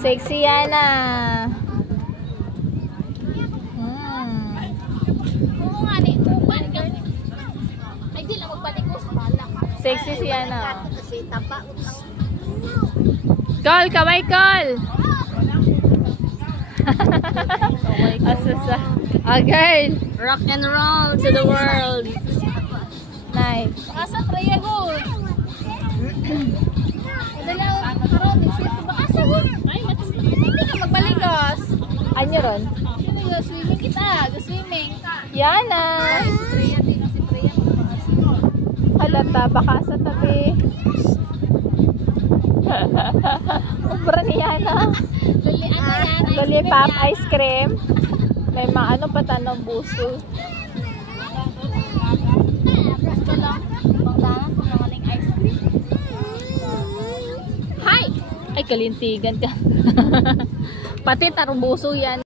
Sexy yan na. Sexy siya na. Call, kaway call. Asusa. A girl. Rock and roll to the world. Nice. Asa Freya go. Dala karon dito ba asa go? Ay, hindi ka magbaligas. Anyo ron? Sino yo swimming kita? Go swimming. Yana. Si Freya din si Freya. Halata baka sa tabi. Ubra ni Yana. Lali ano yan? Lollipop ice cream. May maano pa tanong buso. Gusto lang. Bangdangan kung nangaling ice cream. Hi! Ay, kalintigan ka. Pati tarong buso yan.